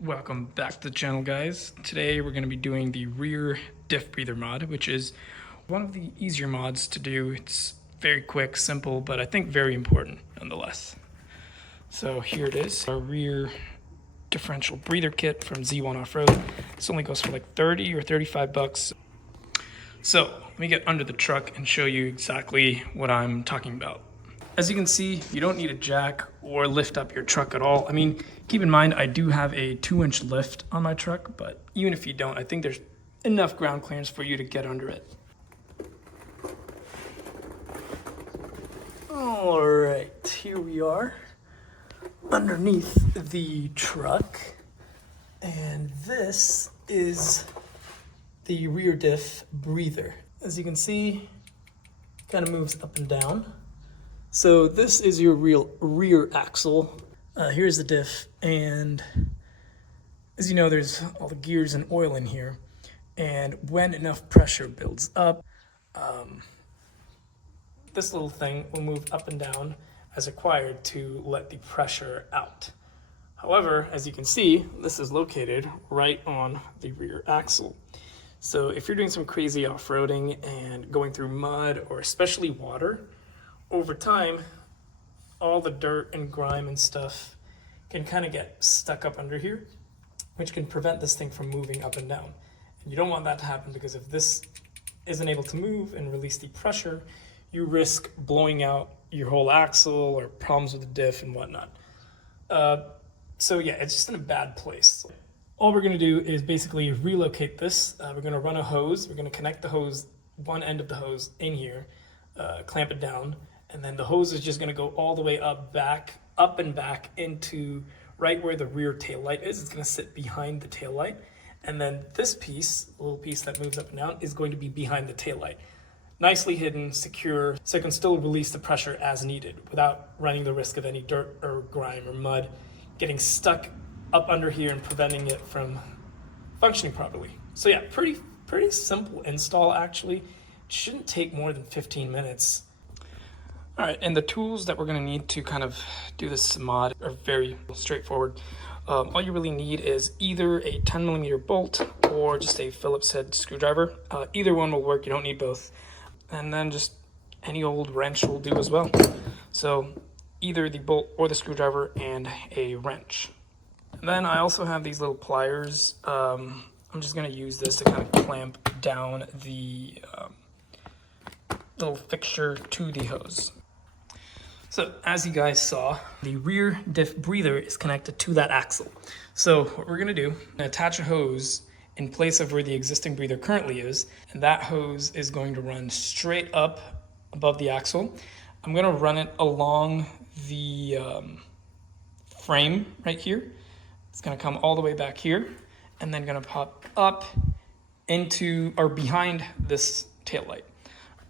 Welcome back to the channel, guys. Today we're going to be doing the rear diff breather mod, which is one of the easier mods to do. It's very quick, simple, but I think very important nonetheless. So here it is, our rear differential breather kit from Z1 Off-Road. This only goes for like 30 or 35 bucks. So let me get under the truck and show you exactly what I'm talking about. As you can see, you don't need a jack or lift up your truck at all. I mean, keep in mind, I do have a 2-inch lift on my truck, but even if you don't, I think there's enough ground clearance for you to get under it. All right, here we are underneath the truck. And this is the rear diff breather. As you can see, it kind of moves up and down. So this is your rear axle. Here's the diff, and as you know, there's all the gears and oil in here. And when enough pressure builds up, this little thing will move up and down as required to let the pressure out. However, as you can see, this is located right on the rear axle. So if you're doing some crazy off-roading and going through mud or especially water, over time, all the dirt and grime and stuff can kind of get stuck up under here, which can prevent this thing from moving up and down. And you don't want that to happen, because if this isn't able to move and release the pressure, you risk blowing out your whole axle or problems with the diff and whatnot. So yeah, it's just in a bad place. All we're gonna do is basically relocate this. We're gonna run a hose. We're gonna connect the hose, one end of the hose in here, clamp it down, and then the hose is just going to go all the way up and back into right where the rear tail light is. It's going to sit behind the tail light, and then this piece, the little piece that moves up and down, is going to be behind the tail light. Nicely hidden, secure, so it can still release the pressure as needed without running the risk of any dirt or grime or mud getting stuck up under here and preventing it from functioning properly. So yeah, pretty simple install actually. It shouldn't take more than 15 minutes. All right, and the tools that we're gonna need to kind of do this mod are very straightforward. All you really need is either a 10mm bolt or just a Phillips head screwdriver. Either one will work, you don't need both. And then just any old wrench will do as well. So either the bolt or the screwdriver and a wrench. And then I also have these little pliers. I'm just gonna use this to kind of clamp down the little fixture to the hose. So as you guys saw, the rear diff breather is connected to that axle. So what we're gonna do, attach a hose in place of where the existing breather currently is, and that hose is going to run straight up above the axle. I'm gonna run it along the frame right here. It's gonna come all the way back here, and then gonna pop up into or behind this taillight.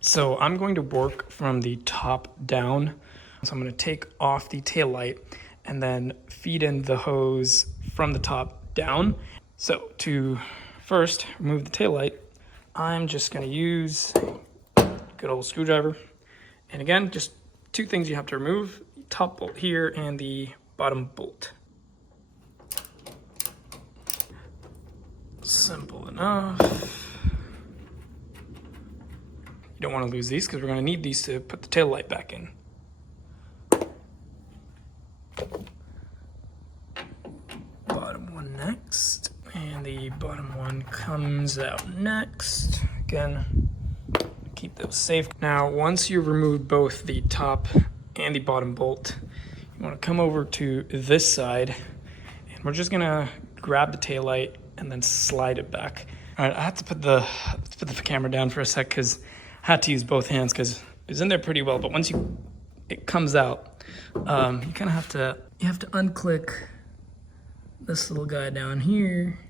So I'm going to work from the top down. So I'm going to take off the tail light and then feed in the hose from the top down. So to first remove the tail light, I'm just going to use a good old screwdriver. And again, just two things you have to remove: the top bolt here and the bottom bolt. Simple enough. You don't want to lose these because we're going to need these to put the tail light back in. Bottom one next, and the bottom one comes out next. Again, keep those safe. Now, once you've removed both the top and the bottom bolt, you want to come over to this side, and we're just going to grab the tail light and then slide it back. All right, I have to put the camera down for a sec because I had to use both hands because it's in there pretty well. But once it comes out, you kind of have to unclick this little guy down here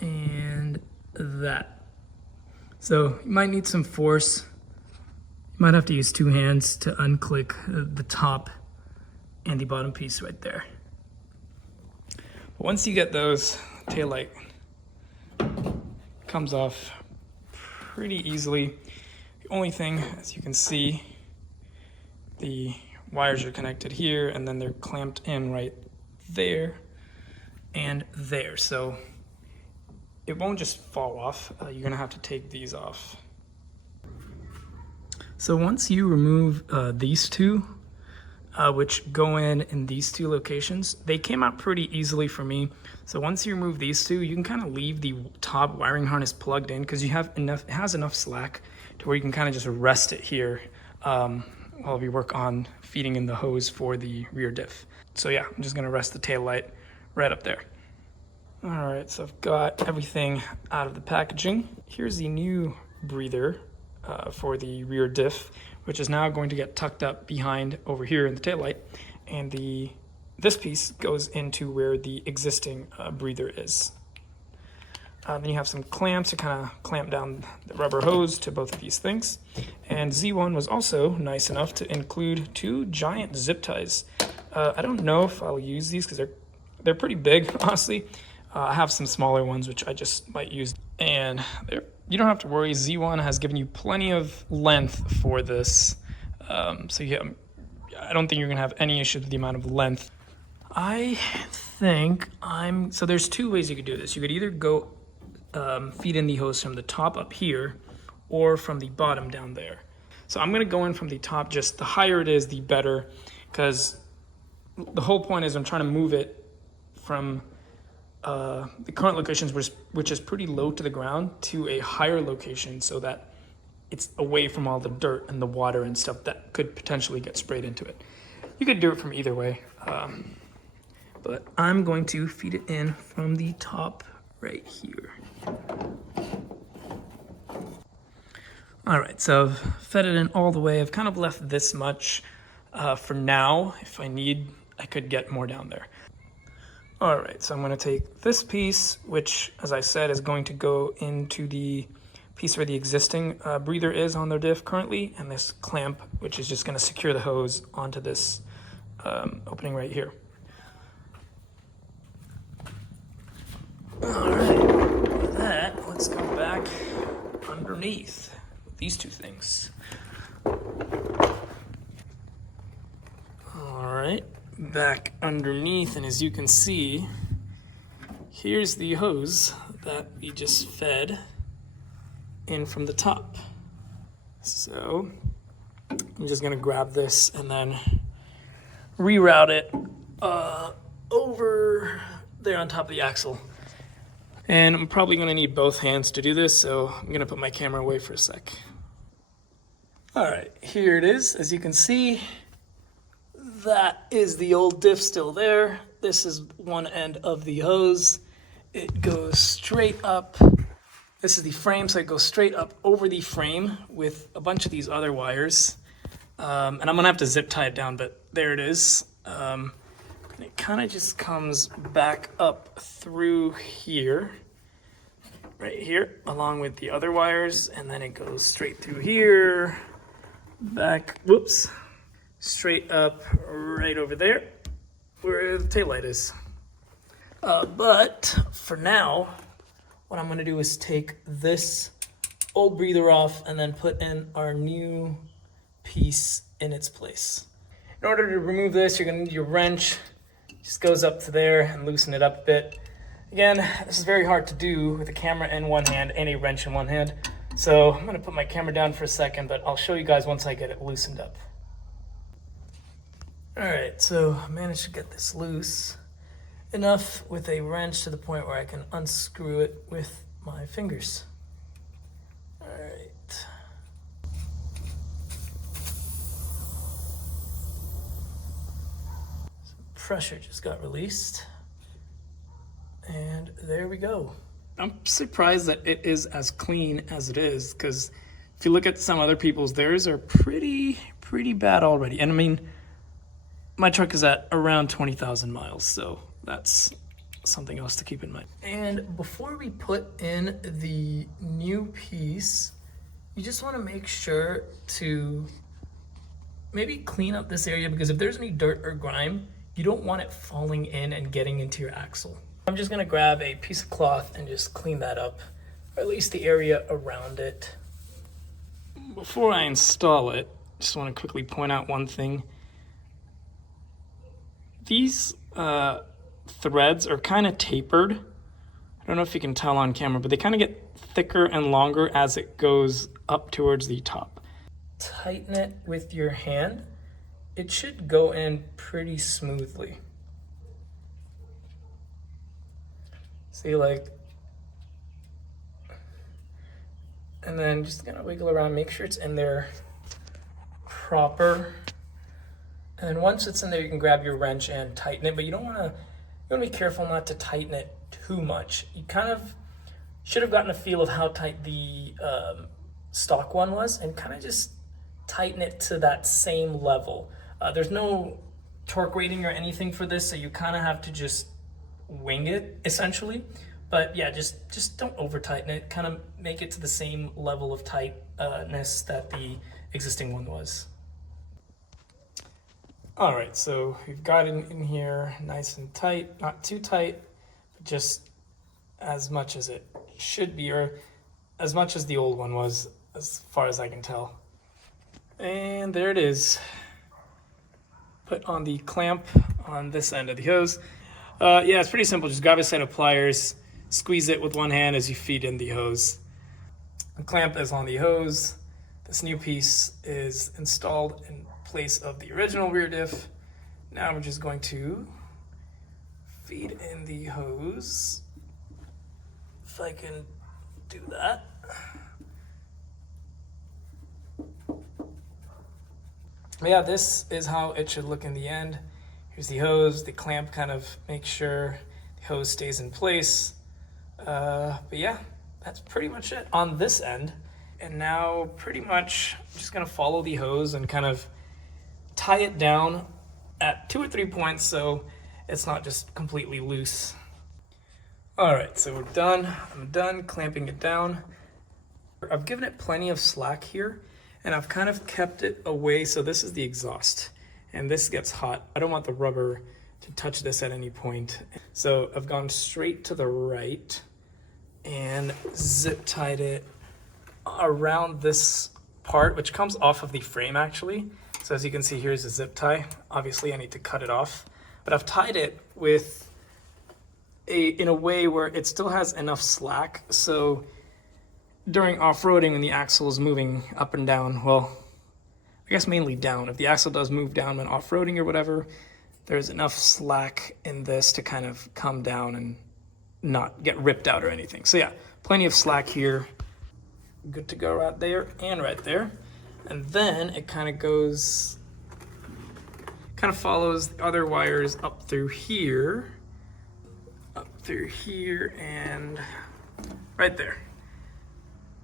and that. So you might need some force. You might have to use two hands to unclick the top and the bottom piece right there. But once you get those, taillight comes off pretty easily. The only thing, as you can see, the wires are connected here and then they're clamped in right there. and there. So it won't just fall off. You're gonna have to take these off. So once you remove these two, which go in these two locations, they came out pretty easily for me. So once you remove these two, you can kind of leave the top wiring harness plugged in because you have enough, it has enough slack to where you can kind of just rest it here while we work on feeding in the hose for the rear diff. So yeah, I'm just gonna rest the tail light right up there. All right, so I've got everything out of the packaging. Here's the new breather for the rear diff, which is now going to get tucked up behind over here in the taillight, and this piece goes into where the existing breather is. Then you have some clamps to kind of clamp down the rubber hose to both of these things. And Z1 was also nice enough to include 2 giant zip ties. I don't know if I'll use these because they're pretty big, honestly. I have some smaller ones which I just might use, and you don't have to worry. Z1 has given you plenty of length for this, so yeah, I don't think you're gonna have any issue with the amount of length. I think so there's 2 ways you could do this. You could either go feed in the hose from the top up here or from the bottom down there. So I'm gonna go in from the top. Just the higher it is, the better, because the whole point is I'm trying to move it from the current locations, which is pretty low to the ground, to a higher location so that it's away from all the dirt and the water and stuff that could potentially get sprayed into it. You could do it from either way, but I'm going to feed it in from the top right here. All right, so I've fed it in all the way. I've kind of left this much for now. If I need, I could get more down there. All right, so I'm going to take this piece, which, as I said, is going to go into the piece where the existing breather is on their diff currently, and this clamp, which is just going to secure the hose onto this opening right here. All right, with that, let's go back underneath with these 2 things. All right. Back underneath, and as you can see, here's the hose that we just fed in from the top. So I'm just gonna grab this and then reroute it over there on top of the axle. And I'm probably gonna need both hands to do this, so I'm gonna put my camera away for a sec. All right, here it is. As you can see, that is the old diff still there. This is one end of the hose. It goes straight up. This is the frame, so it goes straight up over the frame with a bunch of these other wires. And I'm gonna have to zip tie it down, but there it is. And it kind of just comes back up through here, right here, along with the other wires, and then it goes straight through here, back, whoops, straight up right over there where the taillight is. But for now, what I'm gonna do is take this old breather off and then put in our new piece in its place. In order to remove this, you're gonna need your wrench. Just goes up to there and loosen it up a bit. Again, this is very hard to do with a camera in one hand and a wrench in one hand. So I'm gonna put my camera down for a second, but I'll show you guys once I get it loosened up. All right, so I managed to get this loose enough with a wrench to the point where I can unscrew it with my fingers. All right. So pressure just got released. And there we go. I'm surprised that it is as clean as it is, because if you look at some other people's, theirs are pretty bad already. And I mean, my truck is at around 20,000 miles, so that's something else to keep in mind. And before we put in the new piece, you just want to make sure to maybe clean up this area, because if there's any dirt or grime, you don't want it falling in and getting into your axle. I'm just gonna grab a piece of cloth and just clean that up, or at least the area around it. Before I install it, just want to quickly point out one thing. These threads are kind of tapered. I don't know if you can tell on camera, but they kind of get thicker and longer as it goes up towards the top. Tighten it with your hand. It should go in pretty smoothly. See, like, and then just gonna wiggle around, make sure it's in there proper. And then once it's in there, you can grab your wrench and tighten it, but you want to be careful not to tighten it too much. You kind of should have gotten a feel of how tight the stock one was, and kind of just tighten it to that same level. There's no torque rating or anything for this, so you kind of have to just wing it essentially. But yeah, just don't over tighten it. Kind of make it to the same level of tightness that the existing one was. All right, so we've got it in here nice and tight, not too tight, but just as much as it should be, or as much as the old one was, as far as I can tell. And there it is. Put on the clamp on this end of the hose. Yeah, it's pretty simple. Just grab a set of pliers, squeeze it with one hand as you feed in the hose. The clamp is on the hose. This new piece is installed in place of the original rear diff. Now we're just going to feed in the hose. If I can do that. But yeah, this is how it should look in the end. Here's the hose. The clamp kind of makes sure the hose stays in place. But yeah, that's pretty much it on this end. And now pretty much I'm just gonna follow the hose and kind of tie it down at 2 or 3 points so it's not just completely loose. All right, so we're done. I'm done clamping it down. I've given it plenty of slack here, and I've kind of kept it away. So this is the exhaust, and this gets hot. I don't want the rubber to touch this at any point. So I've gone straight to the right and zip tied it around this part, which comes off of the frame actually. So as you can see, here's a zip tie. Obviously I need to cut it off, but I've tied it with in a way where it still has enough slack. So during off-roading, when the axle is moving up and down, well, I guess mainly down. If the axle does move down when off-roading or whatever, there's enough slack in this to kind of come down and not get ripped out or anything. So yeah, plenty of slack here. Good to go right there and right there. And then it kind of goes, kind of follows the other wires up through here, and right there.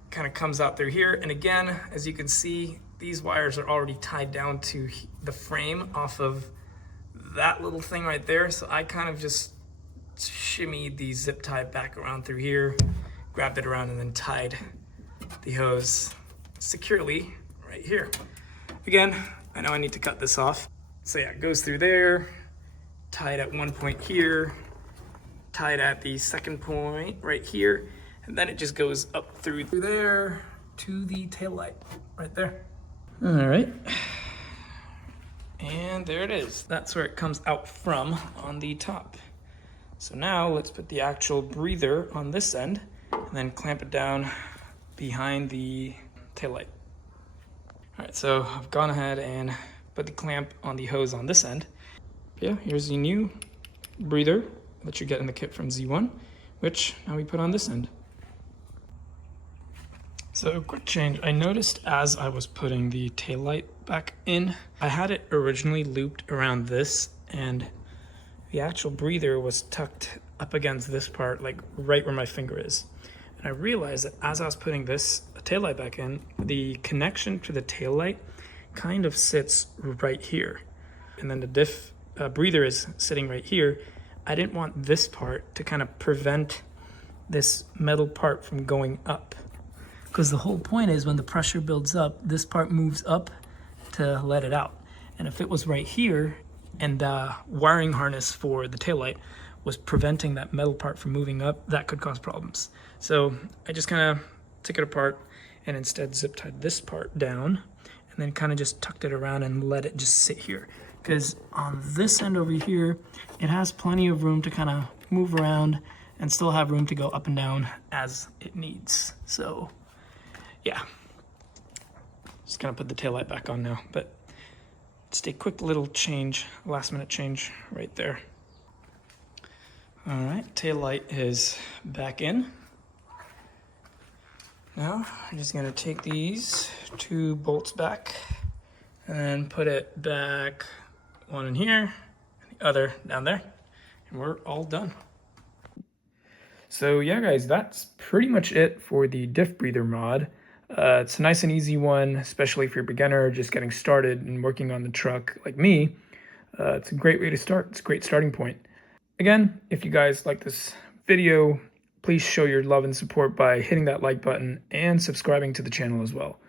Kind of comes out through here. And again, as you can see, these wires are already tied down to the frame off of that little thing right there. So I kind of just shimmied the zip tie back around through here, grabbed it around, and then tied the hose securely right here. Again, I know I need to cut this off. So yeah, it goes through there, tied at one point here, tied at the second point right here, and then it just goes up through there to the tail light right there. All right. And there it is. That's where it comes out from on the top. So now let's put the actual breather on this end and then clamp it down behind the taillight. All right, so I've gone ahead and put the clamp on the hose on this end. Yeah, here's the new breather that you get in the kit from Z1, which now we put on this end. So quick change, I noticed as I was putting the taillight back in, I had it originally looped around this, and the actual breather was tucked up against this part, like right where my finger is. And I realized that as I was putting this taillight back in, the connection to the taillight kind of sits right here. And then the diff breather is sitting right here. I didn't want this part to kind of prevent this metal part from going up. Because the whole point is when the pressure builds up, this part moves up to let it out. And if it was right here and the wiring harness for the taillight was preventing that metal part from moving up, that could cause problems. So I just kind of took it apart and instead zip tied this part down and then kind of just tucked it around and let it just sit here. because on this end over here, it has plenty of room to kind of move around and still have room to go up and down as it needs. So yeah, just gonna put the taillight back on now, but just a quick little change, last minute change right there. All right, taillight is back in. Now I'm just gonna take these 2 bolts back and then put it back, one in here and the other down there, and we're all done. So yeah, guys, that's pretty much it for the diff breather mod. It's a nice and easy one, especially if you're a beginner just getting started and working on the truck like me. It's a great way to start. It's a great starting point. Again, if you guys like this video, please show your love and support by hitting that like button and subscribing to the channel as well.